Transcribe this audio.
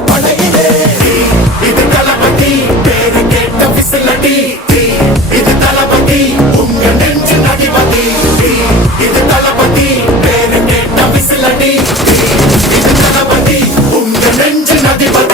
படையிலே இது தளபதி பேரு கேட்ட விசிலடி இது தளபதி உங்க நெஞ்சின் அதிபதி இது தளபதி பேரு கேட்ட விசிலடி இது தளபதி உங்க நெஞ்சின் அதிபதி